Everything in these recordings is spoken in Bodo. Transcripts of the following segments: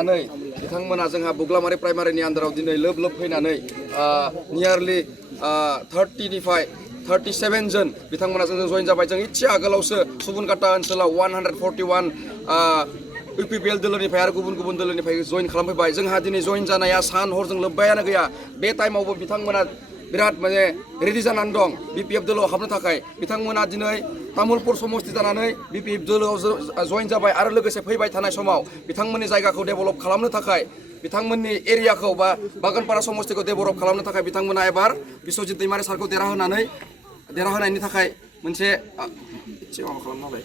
फैनानै बिथांमोना जोंहा बुग्लामारि प्राइमारिनि आन्दाराव दिनै लोब लोब फैनानै नियारलि 37 जन बिथांमोना जोंजों जइन जाबाय। जों इसे आगोलावसो सुबुनकाटा ओनसोलाव 141 इउपिपिएल दोलोनिफ्राय आरो गुबुन गुबुन दोलोनिफ्राय जइन खालामफैबाय। जोंहा दिनै जइन जानाया सान हरजों लोब्बायानो गैया। बे टाइमावबो बिथांमोना बिराद माने रेडि जानानै दं बिपिएफ दोलोआव हाबनो थाखाय। बिथांमोना दिनै तामुलपुर समस्ति जानानै बिपिएफ दोलोआव जइन जाबाय आरो लोगोसे फैबाय थानाय समाव बिथांमोननि जायगाखौ डेभेलप खालामनो थाखाय बिथांमोननि एरियाखौ बा बागानपारा समस्तिखौ डेभेलप खालामनो थाखाय बिथांमोना एबार बिश्वजित दैमारि सारखौ देरहाहोनायनि थाखाय मोनसे एसे माबा खालामनालाय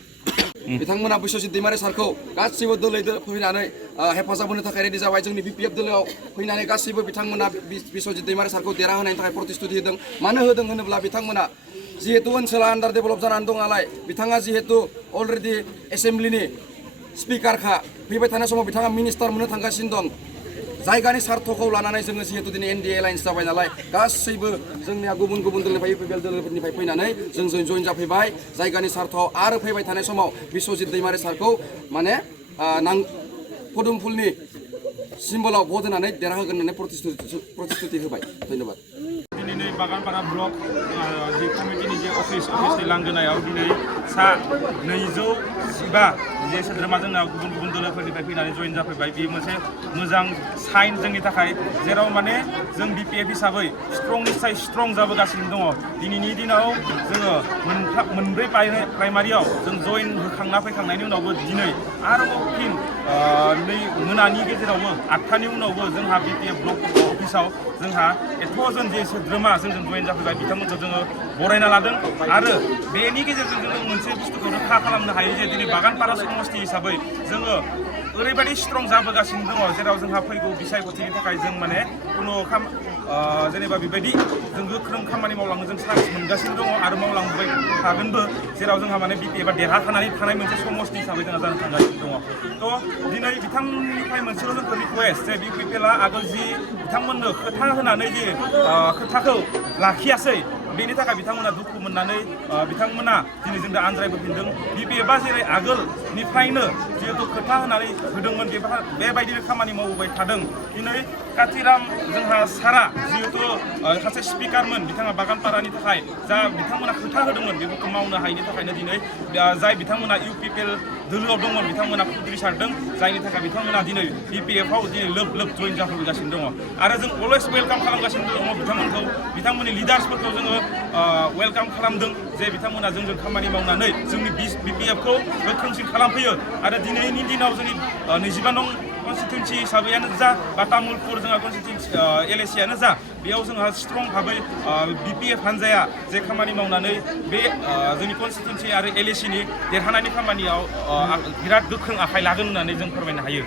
बिथांमोना बिश्वजित दैमारि सारखौ गासिबो दोलै फैनानै हेफाजाब होनो थाखाय रेडि जाबाय। जोंनि बिपिएफ दोलोआव फैनानै गासिबो बिथांमोना बिश्वजित दैमारि सारखौ देरहाहोनायनि थाखाय प्रतिश्रुति होदों। मानो होदों होनोब्ला बिथांमोना जिहेतु ओनसोला आन्डार डेभेलप जानानै दं नालाय, बिथाङा जिहेतु अलरेडि एसेम्ब्लिनि स्पिकारखा, फैबाय थानाय समाव बिथाङा मिनिस्टार मोननो थांगासिनो दं। जायगानि सार्थखौ लानानै जोङो जिहेतु दिनै एनडिए एलायन्स जाबाय नालाय, गासैबो जोंनिया गुबुन गुबुन दोलोनिफ्राय इउपिपिएल दोलोफोरनिफ्राय फैनानै जों जइन जाफैबाय जायगानि सार्थआव। आरो फैबाय थानाय समाव बिश्वजित दैमारि सारखौ माने पदुम फुलनि सिम्बलाव भट होनानै देरहाहोगोन होननानै प्रतिश्रुति होबाय। धन्यबाद। दिनै बागानपारा ब्लक जि कमिटिनि जे अफिसनि लांगोनायाव दिनै सा 215 जे सोद्रोमा जोंना गुबुन गुबुन दोलोफोरनिफ्राय फैनानै जइन जाफैबाय। बेयो मोनसे मोजां साइन जोंनि थाखाय, जेराव माने जों बिपिएफ हिसाबै स्ट्रंनिफ्राय स्ट्रं जाबोगासिनो दङ। दिनैनि दिनाव जोङो मोनब्रै प्राइमारियाव जों जइन होखांना फैखांनायनि उनावबो दिनै आरोबाव फिन नै मोनानि गेजेरावबो 8थानि उनावबो जोंहा बिपिएफ ब्लक अफिसाव जोंहा एथ'जन जे सोद्रोमा जोंजों जइन जाफैबाय बिथांमोनखौ जोङो बरायना लादों। आरो बेनि गेजेरजों जोङो मोनसे बुस्थुखौ रोखा खालामनो हायो जे दिनै बागानपारा समस्ति हिसाबै जोङो ओरैबायदि स्ट्रं जाबोगासिनो दङ, जेराव जोंहा फैगौ बिसायख'थिनि थाखाय जों माने खुनु जेनेबा बेबायदि जों गोख्रों खामानि मावलांनो जों चान्स मोनगासिनो दङ आरो मावलांबाय थागोनबो, जेराव जोंहा माने बिपिएफआ देरहाखानानै थानाय मोनसे समस्ति हिसाबै जोंहा जानो थांगासिनो दङ। थ' दिनै बिथांमोननिफ्राय मोनसेल' जोंखौ रिकुवेस्ट जे बिपिएफआ आगोल जि बिथांमोननो खोथा होनानै जे खोथाखौ लाखियासै, बेनि थाखाय बिथांमोना दुखु मोननानै बिथांमोना दिनै जों दा आनज्रायबोफिनदों। बिपिएफआ जेरै आगोलनिफ्रायनो जिहेतु खोथा होनानै होदोंमोन बेबायदिनो खामानि मावबोबाय थादों। दिनै कातिराम जोंहा सारा जिहेतु सासे स्पिकारमोन, बिथाङा बागानपारानि थाखाय जा बिथांमोना खोथा होदोंमोन बेफोरखौ मावनो हायिनि थाखायनो दिनै जाय बिथांमोना इउपिपिएल दोलोआव दंमोन बिथांमोना खुद्रिसारदों, जायनि थाखाय बिथांमोना दिनै बिपिएफआव दिनै लोब लोब जइन जाफैगासिनो दङ। आरो जों अलवेज वेलकाम खालामगासिनो दङ बिथांमोनखौ, बिथांमोननि लिडार्सफोरखौ जोङो वेलकाम खालामदों जे बिथांमोना जोंजों खामानि मावनानै जोंनि बिपिएफखौ गोख्रोंसिन खालामफैयो। आरो दिनैनि दिनाव जोंनि 25 नं कनस्टिटुन्सि हिसाबैयानो जा बा तामुलपुर जोंहा कनस्टिटुन्सि एलएसियानो जा, बेयाव जोंहा स्ट्रं भाबै बिपिएफ हान्जाया जे खामानि मावनानै बे जोंनि कनस्टिटुन्सि आरो एलएसिनि देरहानायनि खामानियाव बिराद गोख्रों आखाइ लागोन होननानै जों फोरमायनो हायो।